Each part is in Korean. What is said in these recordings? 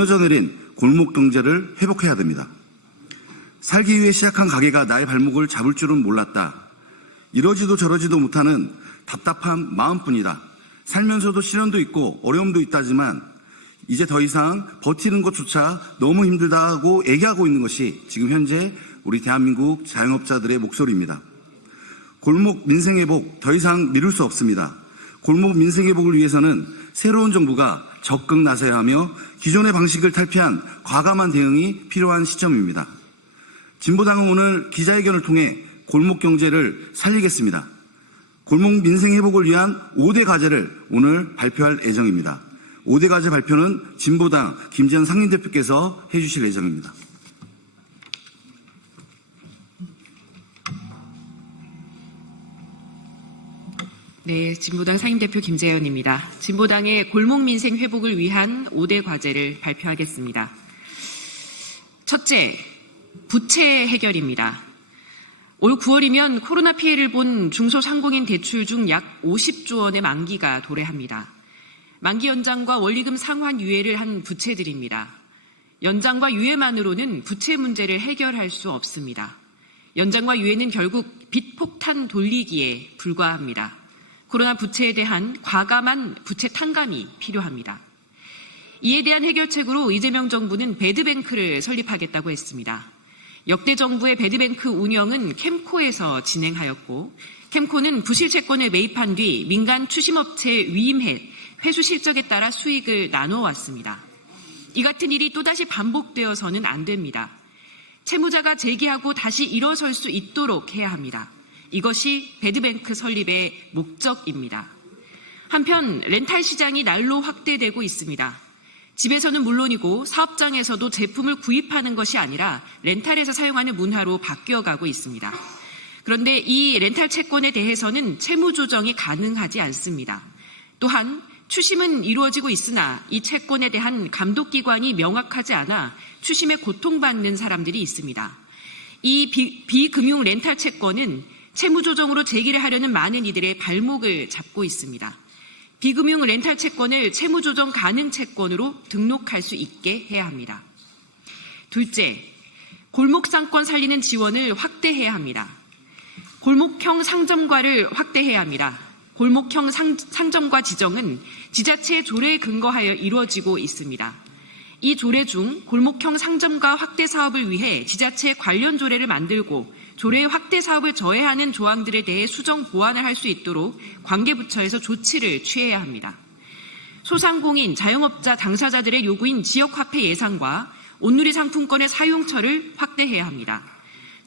끊어져 내린 골목 경제를 회복해야 됩니다. 살기 위해 시작한 가게가 나의 발목을 잡을 줄은 몰랐다. 이러지도 저러지도 못하는 답답한 마음뿐이다. 살면서도 시련도 있고 어려움도 있다지만 이제 더 이상 버티는 것조차 너무 힘들다고 얘기하고 있는 것이 지금 현재 우리 대한민국 자영업자들의 목소리입니다. 골목 민생회복 더 이상 미룰 수 없습니다. 골목 민생회복을 위해서는 새로운 정부가 적극 나서야 하며 기존의 방식을 탈피한 과감한 대응이 필요한 시점입니다. 진보당은 오늘 기자회견을 통해 골목 경제를 살리겠습니다. 골목 민생 회복을 위한 5대 과제를 오늘 발표할 예정입니다. 5대 과제 발표는 진보당 김재현 상임대표께서 해주실 예정입니다. 네, 진보당 상임대표 김재현입니다. 진보당의 골목 민생 회복을 위한 5대 과제를 발표하겠습니다. 첫째, 부채 해결입니다. 올 9월이면 코로나 피해를 본 중소상공인 대출 중 약 50조 원의 만기가 도래합니다. 만기 연장과 원리금 상환 유예를 한 부채들입니다. 연장과 유예만으로는 부채 문제를 해결할 수 없습니다. 연장과 유예는 결국 빚 폭탄 돌리기에 불과합니다. 코로나 부채에 대한 과감한 부채 탕감이 필요합니다. 이에 대한 해결책으로 이재명 정부는 배드뱅크를 설립하겠다고 했습니다. 역대 정부의 배드뱅크 운영은 캠코에서 진행하였고, 캠코는 부실 채권을 매입한 뒤 민간 추심업체에 위임해 회수 실적에 따라 수익을 나눠왔습니다. 이 같은 일이 또다시 반복되어서는 안 됩니다. 채무자가 재기하고 다시 일어설 수 있도록 해야 합니다. 이것이 배드뱅크 설립의 목적입니다. 한편 렌탈 시장이 날로 확대되고 있습니다. 집에서는 물론이고 사업장에서도 제품을 구입하는 것이 아니라 렌탈에서 사용하는 문화로 바뀌어가고 있습니다. 그런데 이 렌탈 채권에 대해서는 채무 조정이 가능하지 않습니다. 또한 추심은 이루어지고 있으나 이 채권에 대한 감독기관이 명확하지 않아 추심에 고통받는 사람들이 있습니다. 이 비금융 렌탈 채권은 채무 조정으로 제기를 하려는 많은 이들의 발목을 잡고 있습니다. 비금융 렌탈 채권을 채무 조정 가능 채권으로 등록할 수 있게 해야 합니다. 둘째, 골목 상권 살리는 지원을 확대해야 합니다. 골목형 상점과를 확대해야 합니다. 골목형 상점과 지정은 지자체 조례에 근거하여 이루어지고 있습니다. 이 조례 중 골목형 상점과 확대 사업을 위해 지자체 관련 조례를 만들고 조례의 확대 사업을 저해하는 조항들에 대해 수정 보완을 할 수 있도록 관계부처에서 조치를 취해야 합니다. 소상공인, 자영업자 당사자들의 요구인 지역화폐 예산과 온누리 상품권의 사용처를 확대해야 합니다.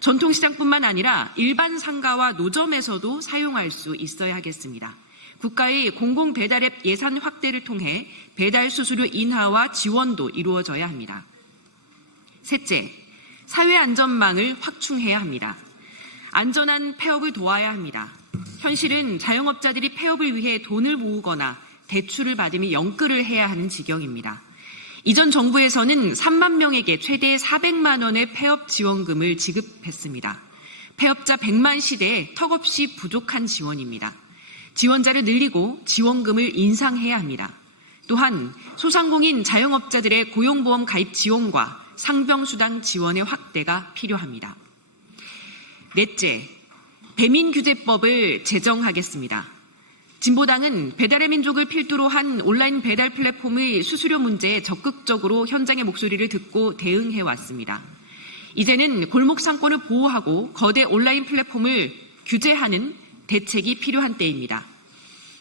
전통시장뿐만 아니라 일반 상가와 노점에서도 사용할 수 있어야 하겠습니다. 국가의 공공배달앱 예산 확대를 통해 배달 수수료 인하와 지원도 이루어져야 합니다. 셋째, 사회안전망을 확충해야 합니다. 안전한 폐업을 도와야 합니다. 현실은 자영업자들이 폐업을 위해 돈을 모으거나 대출을 받으며 영끌을 해야 하는 지경입니다. 이전 정부에서는 3만 명에게 최대 400만 원의 폐업 지원금을 지급했습니다. 폐업자 100만 시대에 턱없이 부족한 지원입니다. 지원자를 늘리고 지원금을 인상해야 합니다. 또한 소상공인 자영업자들의 고용보험 가입 지원과 상병수당 지원의 확대가 필요합니다. 넷째, 배민규제법을 제정하겠습니다. 진보당은 배달의 민족을 필두로 한 온라인 배달 플랫폼의 수수료 문제에 적극적으로 현장의 목소리를 듣고 대응해왔습니다. 이제는 골목 상권을 보호하고 거대 온라인 플랫폼을 규제하는 대책이 필요한 때입니다.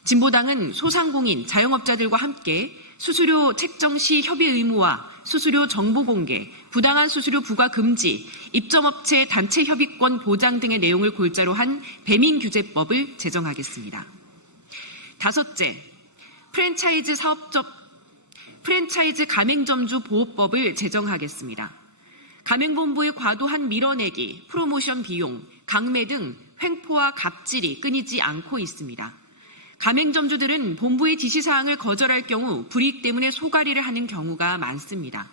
진보당은 소상공인, 자영업자들과 함께 수수료 책정 시 협의 의무와 수수료 정보 공개, 부당한 수수료 부과 금지, 입점업체 단체 협의권 보장 등의 내용을 골자로 한 배민규제법을 제정하겠습니다. 다섯째, 프랜차이즈 가맹점주 보호법을 제정하겠습니다. 가맹본부의 과도한 밀어내기, 프로모션 비용, 강매 등 횡포와 갑질이 끊이지 않고 있습니다. 가맹점주들은 본부의 지시사항을 거절할 경우 불이익 때문에 소가리를 하는 경우가 많습니다.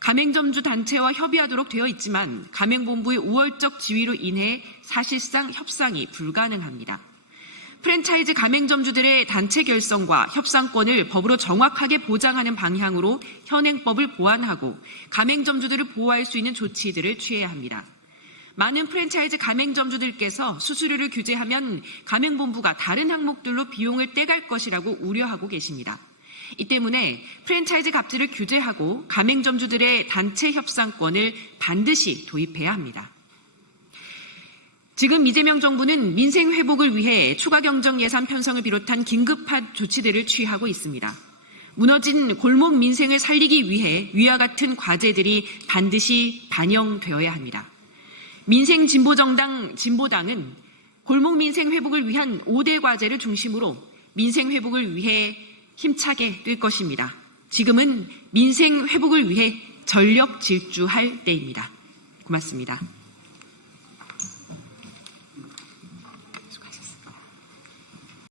가맹점주 단체와 협의하도록 되어 있지만 가맹본부의 우월적 지위로 인해 사실상 협상이 불가능합니다. 프랜차이즈 가맹점주들의 단체 결성과 협상권을 법으로 정확하게 보장하는 방향으로 현행법을 보완하고 가맹점주들을 보호할 수 있는 조치들을 취해야 합니다. 많은 프랜차이즈 가맹점주들께서 수수료를 규제하면 가맹본부가 다른 항목들로 비용을 떼갈 것이라고 우려하고 계십니다. 이 때문에 프랜차이즈 갑질을 규제하고 가맹점주들의 단체 협상권을 반드시 도입해야 합니다. 지금 이재명 정부는 민생 회복을 위해 추가 경정 예산 편성을 비롯한 긴급한 조치들을 취하고 있습니다. 무너진 골목 민생을 살리기 위해 위와 같은 과제들이 반드시 반영되어야 합니다. 민생 진보정당 진보당은 골목 민생 회복을 위한 5대 과제를 중심으로 민생 회복을 위해 힘차게 뛸 것입니다. 지금은 민생 회복을 위해 전력 질주할 때입니다. 고맙습니다.